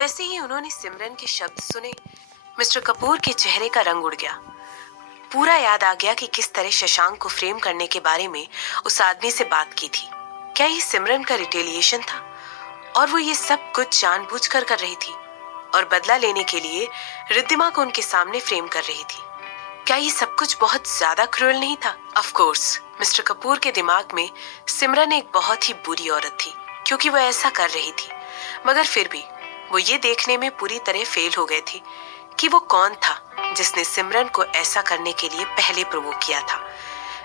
वैसे ही उन्होंने सिमरन के शब्द सुने, मिस्टर कपूर के चेहरे का रंग उड़ गया। पूरा याद आ गया कि किस तरह शशांक को फ्रेम करने के बारे में उस आदमी से बात की थी। क्या ये सिमरन का रिटेलिएशन था और वो ये सब कुछ जानबूझकर कर रही थी और बदला लेने के लिए रिद्धिमा को उनके सामने फ्रेम कर रही थी? क्या ये सब कुछ बहुत ज्यादा क्रूएल नहीं था? ऑफ कोर्स मिस्टर कपूर के दिमाग में सिमरन एक बहुत ही बुरी औरत थी क्योंकि वो ऐसा कर रही थी, मगर फिर भी वो ये देखने में पूरी तरह फेल हो गए थे कि वो कौन था जिसने सिमरन को ऐसा करने के लिए पहले प्रोवोक किया था।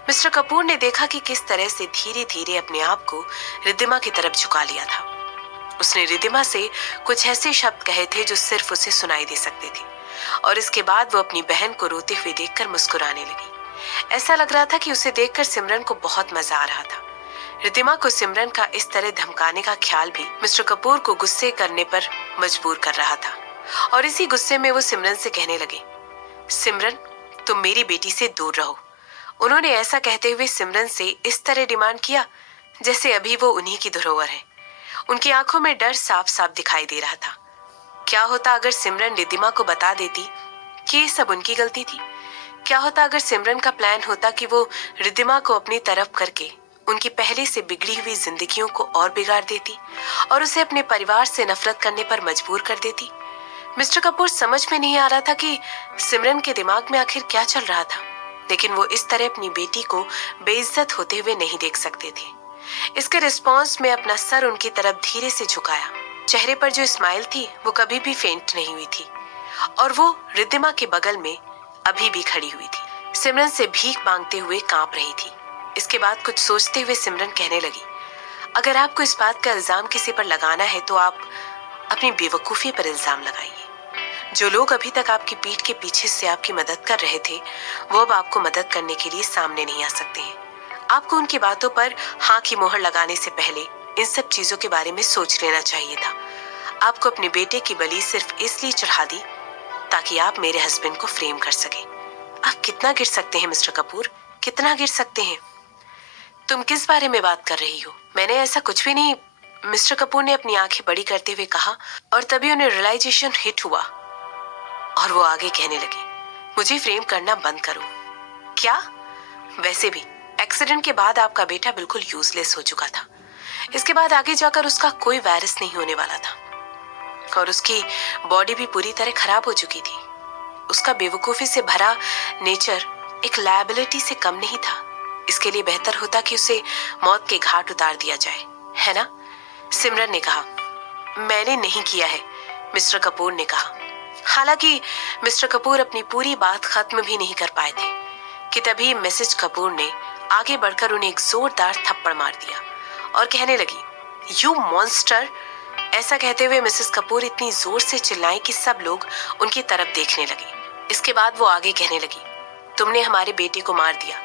मिस्टर कपूर ने देखा कि किस तरह से धीरे धीरे अपने आप को रिद्धिमा की तरफ झुका लिया था। उसने रिद्धिमा से कुछ ऐसे शब्द कहे थे जो सिर्फ उसे सुनाई दे सकते थे और इसके बाद वो अपनी बहन को रोते हुए देखकर मुस्कुराने लगी। ऐसा लग रहा था कि उसे देखकर सिमरन को बहुत मजा आ रहा था। रिद्धिमा को सिमरन का इस तरह धमकाने का ख्याल भी मिस्टर कपूर को गुस्से करने पर मजबूर कर रहा था और इसी गुस्से में वो सिमरन से कहने लगे, सिमरन तुम मेरी बेटी से दूर रहो। उन्होंने ऐसा कहते हुए सिमरन से इस तरह डिमांड किया जैसे अभी वो उन्हीं की धरोहर है। उनकी आंखों में डर साफ साफ दिखाई दे रहा था। क्या होता अगर सिमरन रिद्धिमा को बता देती कि ये सब उनकी गलती थी? क्या होता अगर सिमरन का प्लान होता कि वो रिद्धिमा को अपनी तरफ करके उनकी पहले से बिगड़ी हुई जिंदगियों को और बिगाड़ देती और उसे अपने परिवार से नफरत करने पर मजबूर कर देती? मिस्टर कपूर समझ में नहीं आ रहा था कि सिमरन के दिमाग में आखिर क्या चल रहा था, लेकिन वो इस तरह अपनी बेटी को बेइज्जत होते हुए नहीं देख सकते थे। इसके रिस्पॉन्स में अपना सर उनकी तरफ धीरे से झुकाया। चेहरे पर जो स्माइल थी वो कभी भी फेंट नहीं हुई थी और वो रिद्धिमा के बगल में अभी भी खड़ी हुई थी, सिमरन से भीख मांगते हुए कांप रही थी। इसके बाद कुछ सोचते हुए सिमरन कहने लगी, अगर आपको इस बात का इल्जाम किसी पर लगाना है तो आप अपनी बेवकूफी पर इल्जाम लगाइए। जो लोग अभी तक आपकी पीठ के पीछे से आपकी मदद कर रहे थे वो अब आपको मदद करने के लिए सामने नहीं आ सकते हैं। आपको उनकी बातों पर हाँ की मोहर लगाने से पहले इन सब चीजों के बारे में सोच लेना चाहिए था। आपको अपने बेटे की बलि सिर्फ इसलिए चढ़ा दी ताकि आप मेरे हस्बैंड को फ्रेम कर सके। आप कितना गिर सकते हैं मिस्टर कपूर, कितना गिर सकते हैं? तुम किस बारे में बात कर रही हो? मैंने ऐसा कुछ भी नहीं, मिस्टर कपूर ने अपनी आंखें बड़ी करते हुए कहा और तभी उन्हें रियलाइजेशन हिट हुआ और वो आगे कहने लगे, मुझे फ्रेम करना बंद करो। क्या? वैसे भी एक्सीडेंट के बाद आपका बेटा बिल्कुल यूजलेस हो चुका था। इसके बाद आगे जाकर उसका कोई वायरस नहीं होने वाला था और उसकी बॉडी भी पूरी तरह खराब हो चुकी थी। उसका बेवकूफी से भरा नेचर एक लायबिलिटी से कम नहीं था। इसके लिए बेहतर होता कि उसे मौत के घाट उतार दिया जाए, है ना? सिमरन ने कहा। मैंने नहीं किया है, मिस्टर कपूर ने कहा। हालांकि मिस्टर कपूर अपनी पूरी बात खत्म भी नहीं कर पाए थे कि तभी मिसेज कपूर ने आगे बढ़कर उन्हें एक जोरदार थप्पड़ मार दिया और कहने लगी, यू मॉन्स्टर। ऐसा कहते हुए मिसेस कपूर इतनी जोर से चिल्लाई कि सब लोग उनकी तरफ देखने लगे। इसके बाद वो आगे कहने लगी, तुमने हमारे बेटे को मार दिया।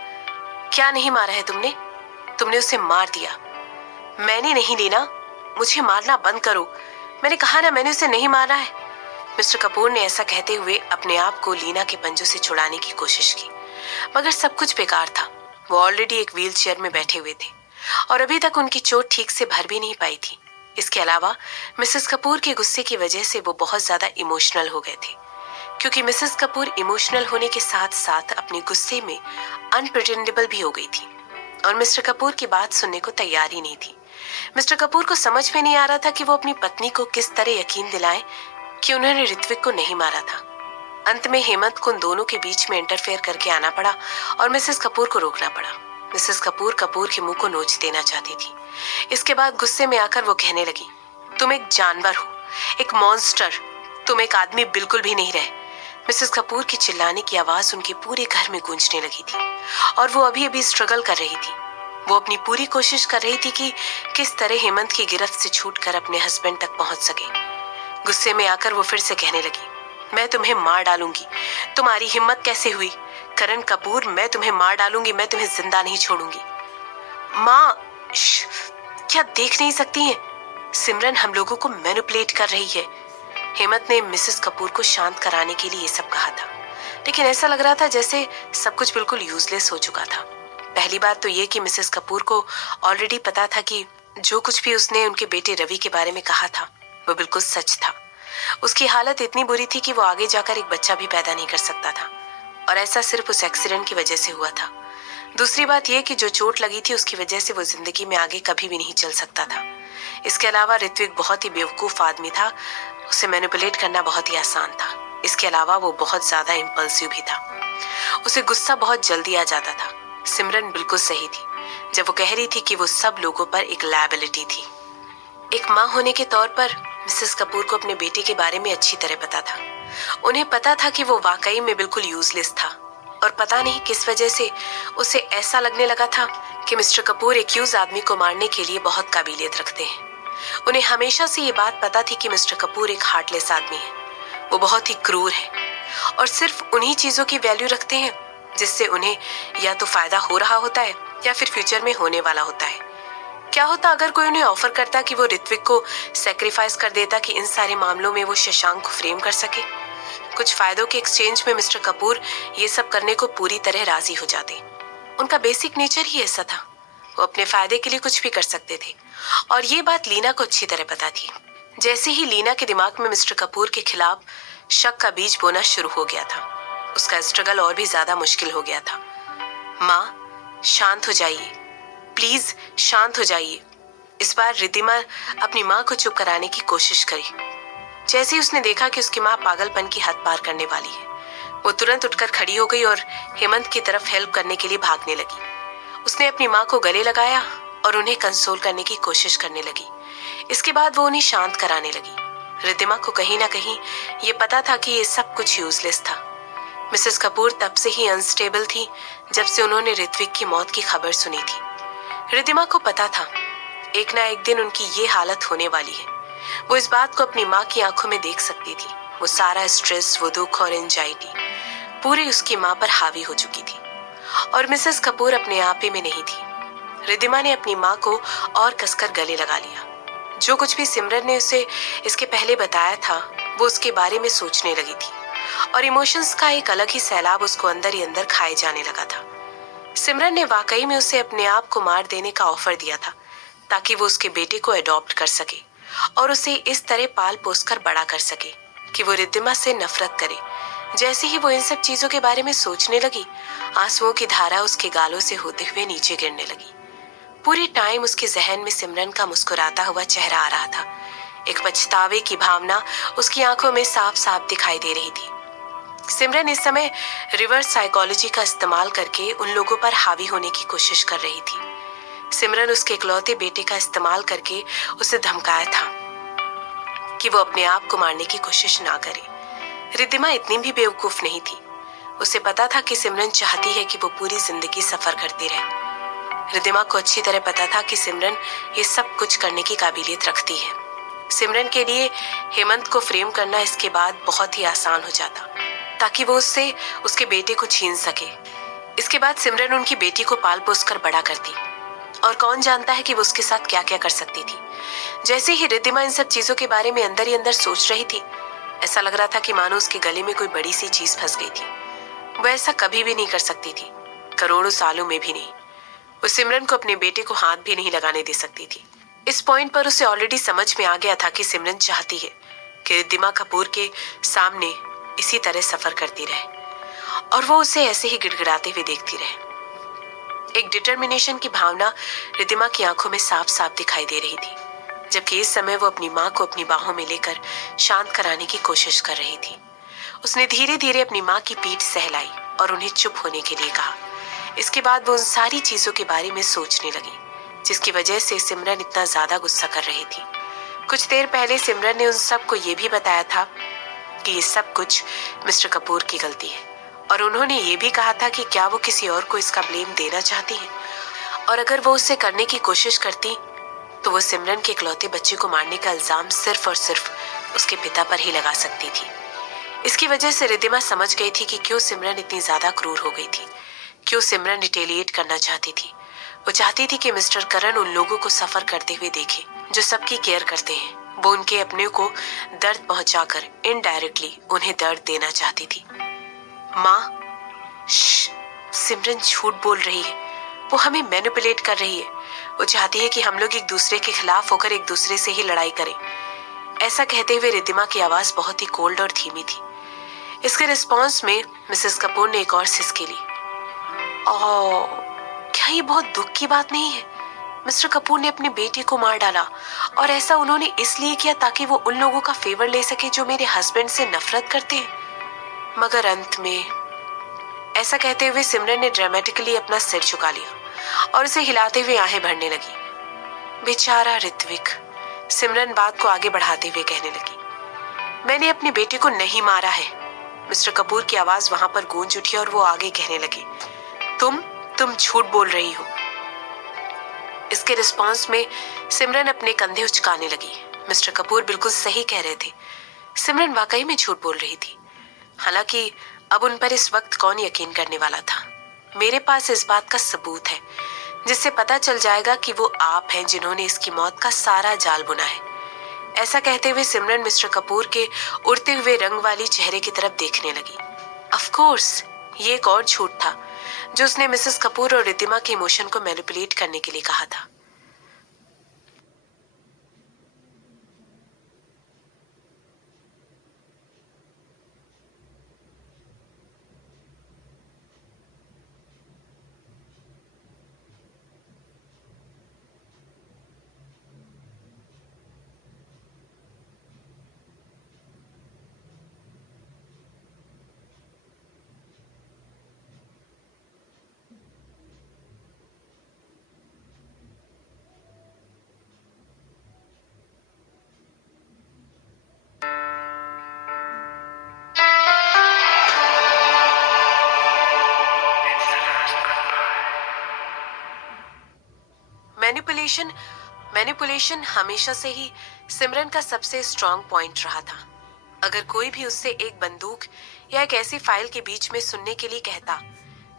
क्या नहीं मारा है तुमने? तुमने उसे मार दिया। मैंने नहीं लेना, मुझे मारना बंद करो। मैंने कहा ना, मैंने उसे नहीं मारा है। मिस्टर कपूर ने ऐसा कहते हुए अपने आप को लीना के पंजों से छुड़ाने की कोशिश की, मगर सब कुछ बेकार था। वो ऑलरेडी एक व्हील चेयर में बैठे हुए थे और अभी तक उनकी चोट ठीक से भर भी नहीं पाई थी। इसके अलावा मिसेस कपूर के गुस्से की वजह से वो बहुत ज्यादा इमोशनल हो गए थे, क्योंकि मिसेस कपूर इमोशनल होने के साथ साथ अपने गुस्से में अनप्रिटेंडेबल भी हो गई थी और मिस्टर कपूर की बात सुनने को तैयार ही नहीं थी। मिस्टर कपूर को समझ में नहीं आ रहा था कि वो अपनी पत्नी को किस तरह यकीन दिलाएं कि उन्होंने ऋत्विक को नहीं मारा था। अंत में हेमंत को उन दोनों के बीच में इंटरफेयर करके आना पड़ा और मिसेस कपूर को रोकना पड़ा। मिसेस कपूर कपूर के मुंह को नोच देना चाहती थी। इसके बाद गुस्से में आकर वो कहने लगी, तुम एक जानवर हो, एक मॉन्स्टर। तुम एक आदमी बिल्कुल भी नहीं रहे। मिसेस कपूर की चिल्लाने की आवाज उनके पूरे घर में गूंजने लगी थी और वो अभी अभी स्ट्रगल कर रही थी। वो अपनी पूरी कोशिश कर रही थी कि किस तरह हेमंत की गिरफ्त से छूटकर अपने हस्बैंड तक पहुंच सके। गुस्से में आकर वो फिर से कहने लगी, मैं तुम्हें मार डालूंगी। तुम्हारी हिम्मत कैसे हुई? करण कपूर, मैं तुम्हें मार डालूंगी, मैं तुम्हें जिंदा नहीं छोड़ूंगी। माँ, क्या देख नहीं सकती हैं? सिमरन हम लोगों को मैनिपुलेट कर रही है। हेमंत ने मिसेस कपूर को शांत कराने के लिए ये सब कहा था, लेकिन ऐसा लग रहा था जैसे सब कुछ बिल्कुल यूजलेस हो चुका था। पहली बात तो ये कि मिसेस कपूर को ऑलरेडी पता था कि जो कुछ भी उसने उनके बेटे रवि के बारे में कहा था वो बिल्कुल सच था। उसकी हालत इतनी बुरी थी कि वो आगे जाकर एक बच्चा भी पैदा नहीं कर सकता था, और ऐसा सिर्फ उस एक्सीडेंट की वजह से हुआ था। दूसरी बात यह कि जो चोट लगी थी उसकी वजह से वो जिंदगी में आगे कभी भी नहीं चल सकता था। इसके अलावा ऋत्विक बहुत ही बेवकूफ आदमी था, उसे मैनिपुलेट करना बहुत ही आसान था। इसके अलावा वो बहुत ज्यादा इम्पल्सिव भी था, उसे गुस्सा बहुत जल्दी आ जाता था। सिमरन बिल्कुल सही थी जब वो कह रही थी कि वो सब लोगों पर एक लायबिलिटी थी। एक माँ होने के तौर पर मिसेस कपूर को अपने बेटे के बारे में अच्छी तरह पता था। उन्हें पता था कि वो वाकई में बिल्कुल यूजलेस था, और पता नहीं किस वजह से उसे ऐसा लगने लगा था कि मिस्टर कपूर एक्यूज आदमी को मारने के लिए बहुत काबिलियत रखते हैं। उन्हें हमेशा से ये बात पता थी कि मिस्टर कपूर एक हार्टलेस आदमी है, वो बहुत ही क्रूर है और सिर्फ उन्हीं चीजों की वैल्यू रखते हैं जिससे उन्हें या तो फायदा हो रहा होता है या फिर फ्यूचर में होने वाला होता है। क्या होता अगर कोई उन्हें ऑफर करता कि वो ऋत्विक को सेक्रीफाइस कर देता कि इन सारे मामलों में वो शशांक को फ्रेम कर सके। कुछ फायदों के एक्सचेंज में मिस्टर कपूर ये सब करने को पूरी तरह राजी हो जाते। उनका बेसिक नेचर ही ऐसा था, वो अपने फायदे के लिए कुछ भी कर सकते थे, और ये बात लीना को अच्छी तरह पता थी। जैसे ही लीना के दिमाग में मिस्टर कपूर के खिलाफ शक का बीज बोना शुरू हो गया था, उसका स्ट्रगल और भी ज्यादा मुश्किल हो गया था। माँ, शांत हो जाइए, प्लीज शांत हो जाइए। इस बार रिद्धिमा अपनी माँ को चुप कराने की कोशिश करी। जैसे ही उसने देखा कि उसकी माँ पागलपन की हद पार करने वाली है, वो तुरंत उठकर खड़ी हो गई और हेमंत की तरफ हेल्प करने के लिए भागने लगी। उसने अपनी माँ को गले लगाया और उन्हें कंसोल करने की कोशिश करने लगी। इसके बाद वो उन्हें शांत कराने लगी। रिद्धिमा को कहीं ना कहीं ये पता था कि ये सब कुछ यूजलेस था। मिसेस कपूर तब से ही अनस्टेबल थी जब से उन्होंने ऋत्विक की मौत की खबर सुनी थी। रिद्धिमा को पता था एक ना एक दिन उनकी ये हालत होने वाली है। वो इस बात को अपनी माँ की आंखों में देख सकती थी। वो सारा स्ट्रेस, वो दुख और एंजाइटी पूरी उसकी माँ पर हावी हो चुकी थी, और मिसेस कपूर अपने आप ही में नहीं थी। रिद्धिमा ने अपनी माँ को और कसकर गले लगा लिया। जो कुछ भी सिमरन ने उसे इसके पहले बताया था वो उसके बारे में सोचने लगी थी, और इमोशंस का एक अलग ही सैलाब उसको अंदर ही अंदर खाए जाने लगा था। सिमरन ने वाकई में उसे अपने आप को मार देने का ऑफर दिया था ताकि वो उसके बेटे को अडॉप्ट कर सके और उसे इस तरह पाल पोस कर बड़ा कर सके कि वो रिद्धिमा से नफरत करे। जैसे ही वो इन सब चीजों के बारे में सोचने लगी, आंसुओं की धारा उसके गालों से होते हुए नीचे गिरने लगी। पूरी टाइम उसके जहन में सिमरन का मुस्कुराता हुआ चेहरा आ रहा था। एक पछतावे की भावना उसकी आंखों में साफ साफ दिखाई दे रही थी। सिमरन इस समय रिवर्स साइकोलॉजी का इस्तेमाल करके उन लोगों पर हावी होने की कोशिश कर रही थी। सिमरन उसके इकलौते बेटे का इस्तेमाल करके उसे धमकाया था कि वो अपने आप को मारने की कोशिश ना करे। रिद्धिमा इतनी भी बेवकूफ नहीं थी। उसे पता था कि सिमरन चाहती है कि वो पूरी जिंदगी सफर करती रहे। रिद्धिमा को अच्छी तरह पता था कि सिमरन ये सब कुछ करने की काबिलियत रखती है। सिमरन के लिए हेमंत को फ्रेम करना इसके बाद बहुत ही आसान हो जाता ताकि वो उससे उसके बेटे को छीन सके। इसके बाद सिमरन उनकी बेटी को पाल पोस कर बड़ा करती, और कौन जानता है कि वो उसके साथ क्या क्या कर सकती थी। जैसे ही रिद्धिमा इन सब चीजों के बारे में अंदर ही अंदर सोच रही थी, ऐसा लग रहा था कि मानो उसके गले में कोई बड़ी सी चीज फंस गई थी। वो ऐसा कभी भी नहीं कर सकती थी, करोड़ों सालों में भी नहीं। वो सिमरन को अपने बेटे को हाथ भी नहीं लगाने दे सकती थी। इस पॉइंट पर उसे ऑलरेडी समझ में आ गया था कि सिमरन चाहती है कि रिद्धिमा कपूर के सामने इसी तरह सफर करती रहे और वो उसे ऐसे ही गिड़गिड़ाते हुए देखती रहे। एक डिटर्मिनेशन की भावना रिद्धिमा की आंखों में साफ साफ दिखाई दे रही थी, जबकि इस समय वो अपनी माँ को अपनी बाहों में लेकर शांत कराने की कोशिश कर रही थी। उसने धीरे धीरे अपनी माँ की पीठ सहलाई और उन्हें चुप होने के लिए कहा। इसके बाद वो उन सारी चीजों के बारे में सोचने लगी जिसकी वजह से सिमरन इतना ज्यादा गुस्सा कर रही थी। कुछ देर पहले सिमरन ने उन सबको ये भी बताया था कि ये सब कुछ मिस्टर कपूर की गलती है, और उन्होंने ये भी कहा था कि क्या वो किसी और को इसका ब्लेम देना चाहती है, और अगर वो उससे करने की कोशिश करती तो वो सिमरन के इकलौते बच्चे को मारने का इल्जाम सिर्फ और सिर्फ उसके पिता पर ही लगा सकती थी। इसकी वजह से रिद्धिमा समझ गई थी कि क्यों सिमरन इतनी ज्यादा क्रूर हो गई थी, क्यों सिमरन रिटेलिएट करना चाहती थी। वो चाहती थी कि मिस्टर करण उन लोगों को सफर करते हुए देखे जो सबकी केयर करते हैं। वो उनके अपने को दर्द पहुंचाकर इनडायरेक्टली उन्हें दर्द देना चाहती थी। माँ, सिमरन झूठ बोल रही है, वो हमें मैनिपुलेट कर रही है। वो चाहती है कि हम लोग एक दूसरे के खिलाफ होकर एक दूसरे से ही लड़ाई करें। ऐसा कहते हुए रिद्धिमा की आवाज बहुत ही कोल्ड और धीमी थी। इसके रिस्पॉन्स में मिसेस कपूर ने एक और सिसकी ली। ओह, क्या ये बहुत दुख की बात नहीं है? मिस्टर कपूर ने अपनी बेटी को मार डाला, और ऐसा उन्होंने इसलिए किया ताकि वो उन लोगों का फेवर ले सके जो मेरे हस्बैंड से नफरत करते हैं। मगर अंत में, ऐसा कहते हुए सिमरन ने ड्रामेटिकली अपना सिर झुका लिया और उसे हिलाते हुए आहें भरने लगी। बेचारा ऋत्विक, सिमरन बात को आगे बढ़ाते हुए कहने लगी। मैंने अपनी बेटी को नहीं मारा है। मिस्टर कपूर की आवाज वहां पर गूंज उठी और वो आगे कहने लगे, तुम झूठ बोल रही हो। इसके रिस्पॉन्स में सिमरन अपने कंधे उचकाने लगी। मिस्टर कपूर बिल्कुल सही कह रहे थे, सिमरन वाकई में झूठ बोल रही थी। हालांकि अब उन पर इस वक्त कौन यकीन करने वाला था। मेरे पास इस बात का सबूत है जिससे पता चल जाएगा कि वो आप हैं जिन्होंने इसकी मौत का सारा जाल बुना है। ऐसा कहते हुए सिमरन मिस्टर कपूर के उड़ते हुए रंग वाली चेहरे की तरफ देखने लगी। ऑफ कोर्स, ये एक और झूठ था जो उसने मिसेस कपूर और रिद्धिमा के इमोशन को मैनिपुलेट करने के लिए कहा था। मैनिपुलेशन मैनिपुलेशन हमेशा से ही सिमरन का सबसे स्ट्रॉन्ग पॉइंट रहा था। अगर कोई भी उससे एक बंदूक या एक ऐसी फाइल के बीच में सुनने के लिए कहता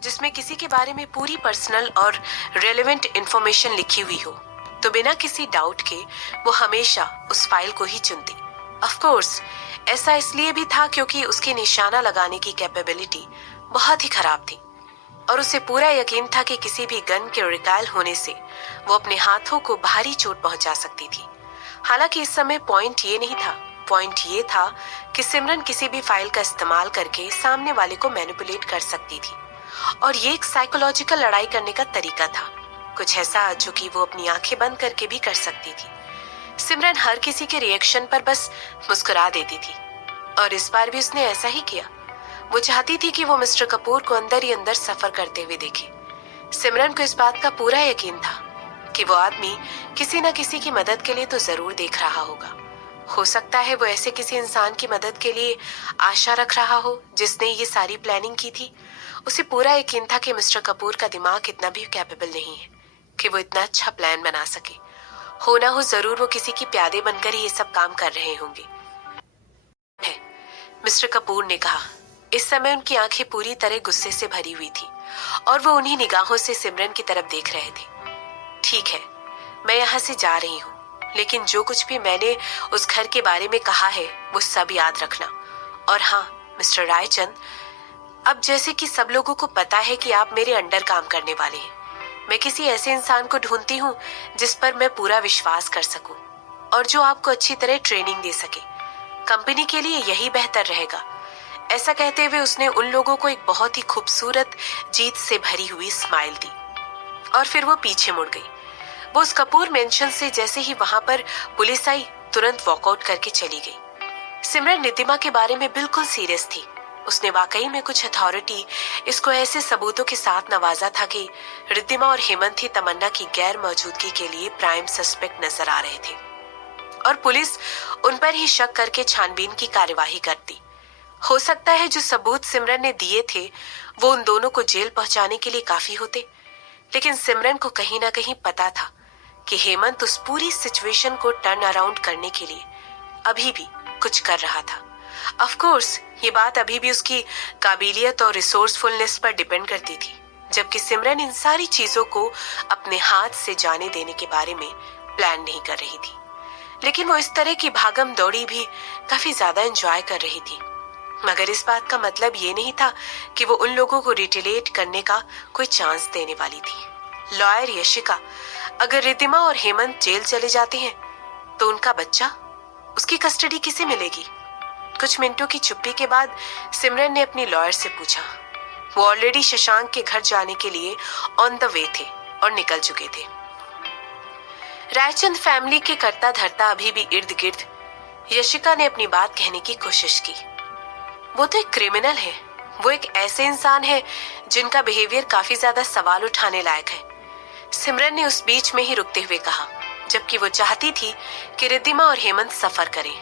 जिसमें किसी के बारे में पूरी पर्सनल और रेलेवेंट इंफॉर्मेशन लिखी हुई हो, तो बिना किसी डाउट के वो हमेशा उस फाइल को ही चुनती। ऑफ कोर्स, ऐसा इसलिए भी था क्योंकि उसकी निशाना लगाने की कैपेबिलिटी बहुत ही खराब थी और उसे पूरा यकीन था कि किसी भी गन के रिकॉइल होने से वो अपने हाथों को भारी चोट पहुंचा सकती थी। हालांकि इस समय पॉइंट ये नहीं था। पॉइंट ये था कि सिमरन किसी भी फाइल का इस्तेमाल करके सामने वाले को मैनिपुलेट कर सकती थी, और ये एक साइकोलॉजिकल लड़ाई करने का तरीका था, कुछ ऐसा जो कि वो अपनी आंखें बंद करके भी कर सकती थी। सिमरन हर किसी के रिएक्शन पर बस मुस्कुरा देती थी, और इस बार भी उसने ऐसा ही किया। वो चाहती थी कि वो मिस्टर कपूर को अंदर ही अंदर सफर करते हुए देखे। सिमरन को इस बात का पूरा यकीन था कि वो आदमी किसी न किसी की मदद के लिए तो जरूर देख रहा होगा। हो सकता है वो ऐसे किसी इंसान की मदद के लिए आशा रख रहा हो जिसने ये सारी प्लानिंग की थी। उसे पूरा यकीन था कि मिस्टर कपूर का दिमाग इतना भी कैपेबल नहीं है कि वो इतना अच्छा प्लान बना सके। हो ना हो जरूर वो किसी की प्यादे बनकर ही ये सब काम कर रहे होंगे, मिस्टर कपूर ने कहा। इस समय उनकी आंखें पूरी तरह गुस्से से भरी हुई थी और वो उन्हीं निगाहों से सिमरन की तरफ देख रहे थे। ठीक है, मैं यहाँ से जा रही हूँ, लेकिन जो कुछ भी मैंने उस घर के बारे में कहा है वो सब याद रखना। और हाँ मिस्टर रायचंद, अब जैसे कि सब लोगों को पता है कि आप मेरे अंडर काम करने वाले हैं, मैं किसी ऐसे इंसान को ढूंढती हूँ जिस पर मैं पूरा विश्वास कर सकूं और जो आपको अच्छी तरह ट्रेनिंग दे सके। कंपनी के लिए यही बेहतर रहेगा। ऐसा कहते हुए उसने उन लोगों को एक बहुत ही खूबसूरत जीत से भरी हुई स्माइल दी और फिर वो पीछे मुड़ गई। वो उस कपूर मेंशन से जैसे ही वहां पर पुलिस आई तुरंत वॉकआउट करके चली गई। सिमरन रिद्धिमा के बारे में बिल्कुल सीरियस थी। उसने वाकई में कुछ अथॉरिटी इसको ऐसे सबूतों के साथ नवाजा था कि रिद्धिमा और हेमंत ही तमन्ना की गैर मौजूदगी के लिए प्राइम सस्पेक्ट नजर आ रहे थे और पुलिस उन पर ही शक करके छानबीन की कार्यवाही करती। हो सकता है जो सबूत सिमरन ने दिए थे वो उन दोनों को जेल पहुंचाने के लिए काफी होते, लेकिन सिमरन को कहीं ना कहीं पता था कि हेमंत उस पूरी सिचुएशन को टर्न अराउंड करने के लिए अभी भी कुछ कर रहा था। ऑफ कोर्स, ये बात अभी भी उसकी काबिलियत और रिसोर्सफुलनेस पर डिपेंड करती थी, जबकि सिमरन इन सारी चीजों को अपने हाथ से जाने देने के बारे में प्लान नहीं कर रही थी। लेकिन वो इस तरह की भागम दौड़ी भी काफी ज्यादा एंजॉय कर रही थी। मगर इस बात का मतलब ये नहीं था कि वो उन लोगों को रिटेलिएट करने का कोई चांस देने वाली थी। लॉयर यशिका, अगर रिद्धिमा और हेमंत जेल चले जाते हैं तो उनका बच्चा उसकी कस्टडी किसे मिलेगी? कुछ मिनटों की चुप्पी के बाद सिमरन ने अपनी लॉयर से पूछा। वो ऑलरेडी शशांक के घर जाने के लिए ऑन द वे थे और निकल चुके थे। रायचंद फैमिली के करता धरता अभी भी इर्द गिर्द यशिका ने अपनी बात कहने की कोशिश की। वो तो एक क्रिमिनल है, वो एक ऐसे इंसान है जिनका बिहेवियर काफी ज्यादा सवाल उठाने लायक है, सिमरन ने उस बीच में ही रुकते हुए कहा, जबकि वो चाहती थी कि रिद्धिमा और हेमंत सफर करें,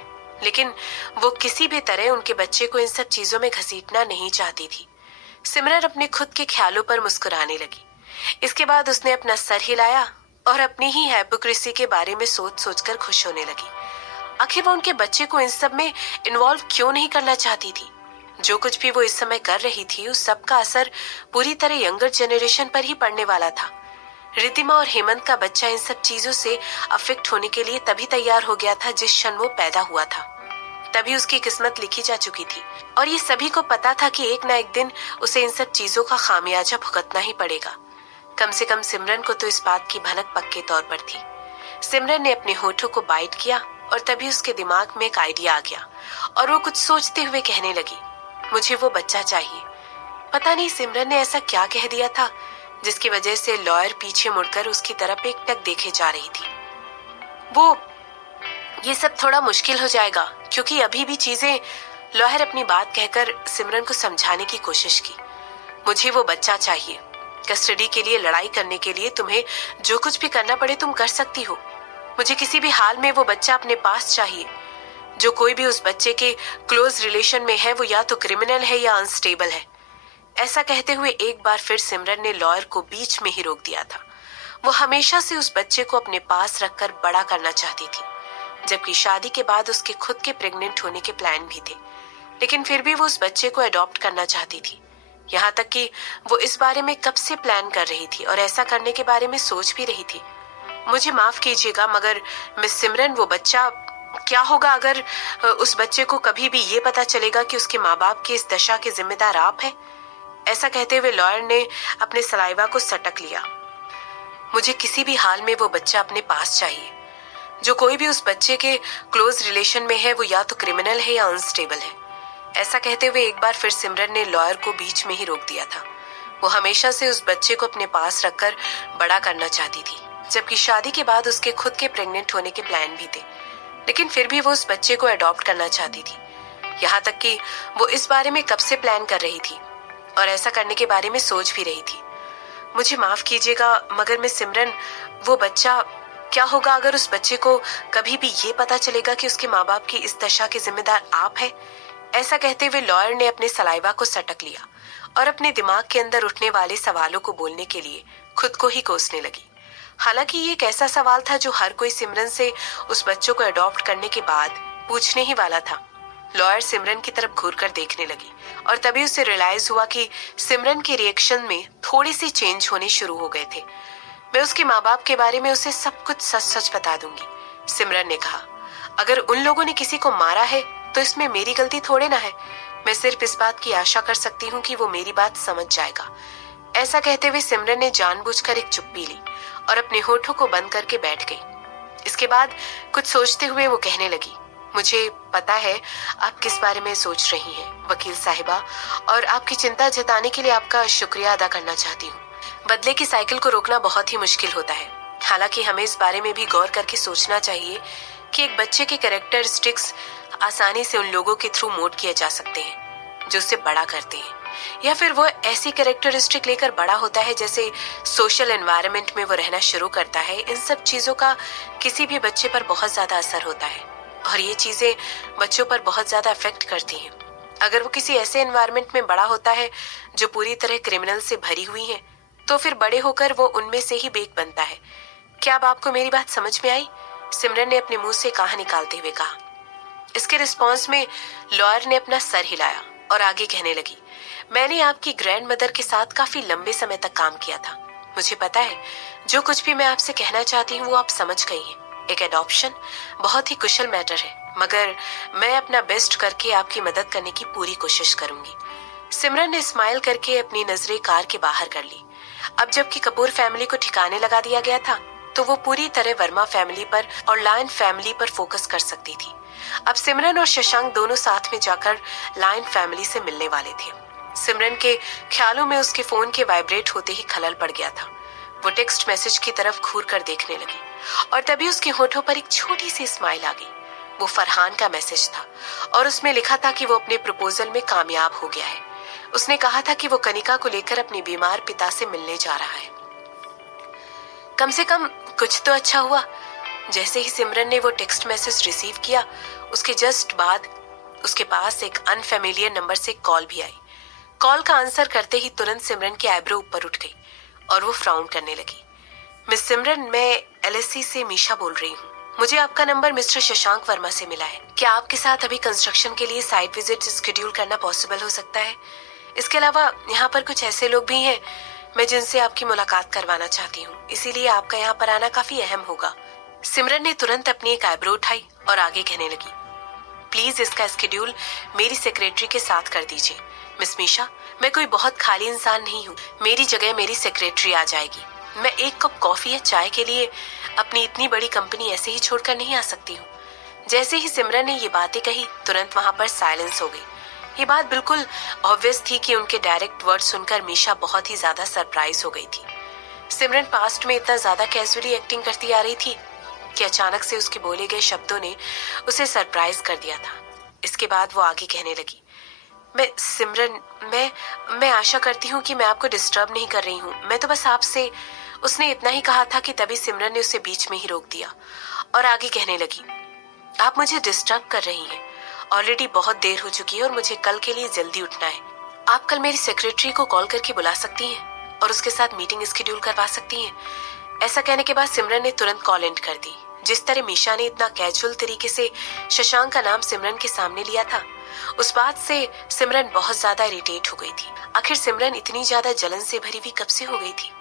लेकिन वो किसी भी तरह उनके बच्चे को इन सब चीजों में घसीटना नहीं चाहती थी। सिमरन अपने खुद के ख्यालों पर मुस्कुराने लगी। इसके बाद उसने अपना सर हिलाया और अपनी ही हाइपोक्रेसी के बारे में सोच सोचकर खुश होने लगी। आखिर वो उनके बच्चे को इन सब में इन्वॉल्व क्यों नहीं करना चाहती थी? जो कुछ भी वो इस समय कर रही थी उस सब का असर पूरी तरह यंगर जेनरेशन पर ही पड़ने वाला था। रिद्धिमा और हेमंत का बच्चा इन सब चीजों से अफेक्ट होने के लिए तभी तैयार हो गया था जिस क्षण वो पैदा हुआ था। तभी उसकी किस्मत लिखी जा चुकी थी और ये सभी को पता था कि एक ना एक दिन उसे इन सब चीजों का खामियाजा भुगतना ही पड़ेगा। कम से कम सिमरन को तो इस बात की भनक पक्के तौर पर थी। सिमरन ने अपने होठों को बाइट किया और तभी उसके दिमाग में एक आइडिया आ गया और वो कुछ सोचते हुए कहने लगी, मुझे वो बच्चा चाहिए। पता नहीं सिमरन ने ऐसा क्या कह दिया था जिसकी वजह से लॉयर पीछे मुड़कर उसकी तरफ एकटक देखे जा रही थी। वो ये सब थोड़ा मुश्किल हो जाएगा क्योंकि अभी भी चीजें, लॉयर अपनी बात कहकर सिमरन को समझाने की कोशिश की। मुझे वो बच्चा चाहिए। कस्टडी के लिए लड़ाई करने के लिए तुम्हें जो कुछ भी करना पड़े तुम कर सकती हो। मुझे किसी भी हाल में वो बच्चा अपने पास चाहिए। जो कोई भी उस बच्चे के क्लोज रिलेशन में है वो या तो क्रिमिनल है या अनस्टेबल है। ऐसा कहते हुए एक बार फिर सिमरन ने लॉयर को बीच में ही रोक दिया था। वो हमेशा से उस बच्चे को अपने पास रखकर बड़ा करना चाहती थी, जबकि शादी के बाद उसके खुद के प्रेग्नेंट होने के प्लान भी थे, लेकिन फिर भी वो उस बच्चे को अडॉप्ट करना चाहती थी। यहाँ तक कि वो इस बारे में कब से प्लान कर रही थी और ऐसा करने के बारे में सोच भी रही थी। मुझे माफ कीजिएगा मगर मिस सिमरन, वो बच्चा क्या होगा अगर उस बच्चे को कभी भी ये पता चलेगा कि उसके माँ बाप की इस दशा के जिम्मेदार आप हैं? ऐसा कहते हुए लॉयर ने अपने सलाइवा को सटक लिया। मुझे किसी भी हाल में वो बच्चा अपने पास चाहिए। जो कोई भी उस बच्चे के क्लोज रिलेशन में है वो या तो क्रिमिनल है या अनस्टेबल है। ऐसा कहते हुए एक बार फिर सिमरन ने लॉयर को बीच में ही रोक दिया था। वो हमेशा से उस बच्चे को अपने पास रखकर बड़ा करना चाहती थी, जबकि शादी के बाद उसके खुद के प्रेग्नेंट होने के प्लान भी थे, लेकिन फिर भी वो उस बच्चे को अडॉप्ट करना चाहती थी। यहाँ तक कि वो इस बारे में कब से प्लान कर रही थी और ऐसा करने के बारे में सोच भी रही थी। मुझे माफ कीजिएगा मगर मिस सिमरन, वो बच्चा क्या होगा अगर उस बच्चे को कभी भी ये पता चलेगा कि उसके माँ बाप की इस दशा के जिम्मेदार आप हैं? ऐसा कहते हुए लॉयर ने अपने सलाइवा को सटक लिया और अपने दिमाग के अंदर उठने वाले सवालों को बोलने के लिए खुद को ही कोसने लगी। हालांकि ये एक ऐसा सवाल था जो हर कोई सिमरन से उस बच्चों को अडॉप्ट करने के बाद पूछने ही वाला था। लॉयर सिमरन की तरफ घूर कर देखने लगी और तभी उसे रियलाइज हुआ कि सिमरन के रिएक्शन में थोड़ी सी चेंज होने शुरू हो गए थे। मैं उसके माँ बाप के बारे में उसे सब कुछ सच सच बता दूंगी, सिमरन ने कहा। अगर उन लोगों ने किसी को मारा है तो इसमें मेरी गलती थोड़े ना है। मैं सिर्फ इस बात की आशा कर सकती हूँ कि वो मेरी बात समझ जाएगा। ऐसा कहते हुए सिमरन ने जानबूझकर एक चुप्पी ली और अपने होठों को बंद करके बैठ गई। इसके बाद कुछ सोचते हुए वो कहने लगी, मुझे पता है आप किस बारे में सोच रही हैं वकील साहिबा, और आपकी चिंता जताने के लिए आपका शुक्रिया अदा करना चाहती हूँ। बदले की साइकिल को रोकना बहुत ही मुश्किल होता है। हालांकि हमें इस बारे में भी गौर करके सोचना चाहिए कि एक बच्चे के कैरेक्टरिस्टिक्स आसानी से उन लोगों के थ्रू मोड किए जा सकते हैं जो उसे बड़ा करते हैं, या फिर वो ऐसी कैरेक्टरिस्टिक लेकर बड़ा होता है जैसे सोशल एनवायरनमेंट में वो रहना शुरू करता है। इन सब चीजों का किसी भी बच्चे पर बहुत ज्यादा असर होता है और ये चीजें बच्चों पर बहुत ज्यादा अफेक्ट करती हैं। अगर वो किसी ऐसे एनवायरनमेंट में बड़ा होता है जो पूरी तरह क्रिमिनल से भरी हुई है, तो फिर बड़े होकर वो उनमें से ही बेक बनता है। क्या अब आपको मेरी बात समझ में आई? सिमरन ने अपने मुंह से कहा निकालते हुए कहा। इसके रिस्पॉन्स में लॉयर ने अपना सर हिलाया और आगे कहने लगी, मैंने आपकी ग्रैंड मदर के साथ काफी लंबे समय तक काम किया था। मुझे पता है जो कुछ भी मैं आपसे कहना चाहती हूँ वो आप समझ गई हैं। एक एडॉप्शन बहुत ही कुशल मैटर है, मगर मैं अपना बेस्ट करके आपकी मदद करने की पूरी कोशिश करूंगी। सिमरन ने स्माइल करके अपनी नजरें कार के बाहर कर ली। अब जबकि कपूर फैमिली को ठिकाने लगा दिया गया था तो वो पूरी तरह वर्मा फैमिली पर और लायन फैमिली पर फोकस कर सकती थी। अब सिमरन और शशांक दोनों साथ में जाकर लायन फैमिली से मिलने वाले थे। सिमरन के ख्यालों में उसके फोन के वाइब्रेट होते ही खलल पड़ गया था। वो टेक्स्ट मैसेज की तरफ घूर कर देखने लगी और तभी उसके होठों पर एक छोटी सी स्माइल आ गई। वो फरहान का मैसेज था और उसमें लिखा था कि वो अपने प्रपोजल में कामयाब हो गया है। उसने कहा था कि वो कनिका को लेकर अपने बीमार पिता से मिलने जा रहा है। कम से कम कुछ तो अच्छा हुआ। जैसे ही सिमरन ने वो टेक्स्ट मैसेज रिसीव किया, उसके जस्ट बाद उसके पास एक अनफेमिलियर नंबर से कॉल भी आई। कॉल का आंसर करते ही तुरंत सिमरन की आईब्रो ऊपर उठ गई और वो फ्राउन करने लगी। मिस सिमरन, मैं एलएससी से मीशा बोल रही हूँ। मुझे आपका नंबर मिस्टर शशांक वर्मा से मिला है। क्या आपके साथ अभी कंस्ट्रक्शन के लिए साइट विजिट शेड्यूल करना पॉसिबल हो सकता है? इसके अलावा यहाँ पर कुछ ऐसे लोग भी हैं मैं जिनसे आपकी मुलाकात करवाना चाहती हूँ, इसीलिए आपका यहाँ पर आना काफी अहम होगा। सिमरन ने तुरंत अपनी एक आईब्रो उठाई और आगे कहने लगी, प्लीज इसका शेड्यूल मेरी सेक्रेटरी के साथ कर दीजिए। मिस मीशा, मैं कोई बहुत खाली इंसान नहीं हूँ। मेरी जगह मेरी सेक्रेटरी आ जाएगी। मैं एक कप कॉफी या चाय के लिए अपनी इतनी बड़ी कंपनी ऐसे ही छोड़कर नहीं आ सकती हूँ। जैसे ही सिमरन ने ये बातें कही, तुरंत वहां पर साइलेंस हो गई। ये बात बिल्कुल ऑब्वियस थी कि उनके डायरेक्ट वर्ड सुनकर मीशा बहुत ही ज्यादा सरप्राइज हो गई थी। सिमरन पास्ट में इतना ज्यादा कैजुअली एक्टिंग करती आ रही थी कि अचानक से उसके बोले गए शब्दों ने उसे सरप्राइज कर दिया था। इसके बाद वो आगे कहने लगी, मैं सिमरन, मैं आशा करती हूँ कि मैं आपको डिस्टर्ब नहीं कर रही हूँ। मैं तो बस आपसे, उसने इतना ही कहा था कि तभी सिमरन ने उसे बीच में ही रोक दिया और आगे कहने लगी, आप मुझे डिस्टर्ब कर रही हैं। ऑलरेडी बहुत देर हो चुकी है और मुझे कल के लिए जल्दी उठना है। आप कल मेरी सेक्रेटरी को कॉल करके बुला सकती हैं और उसके साथ मीटिंग शेड्यूल करवा सकती हैं। ऐसा कहने के बाद सिमरन ने तुरंत कॉल एंड कर दी। जिस तरह मीशा ने इतना कैजुअल तरीके से शशांक का नाम सिमरन के सामने लिया था, उस बात से सिमरन बहुत ज्यादा इरिटेट हो गई थी। आखिर सिमरन इतनी ज्यादा जलन से भरी हुई कब से हो गई थी?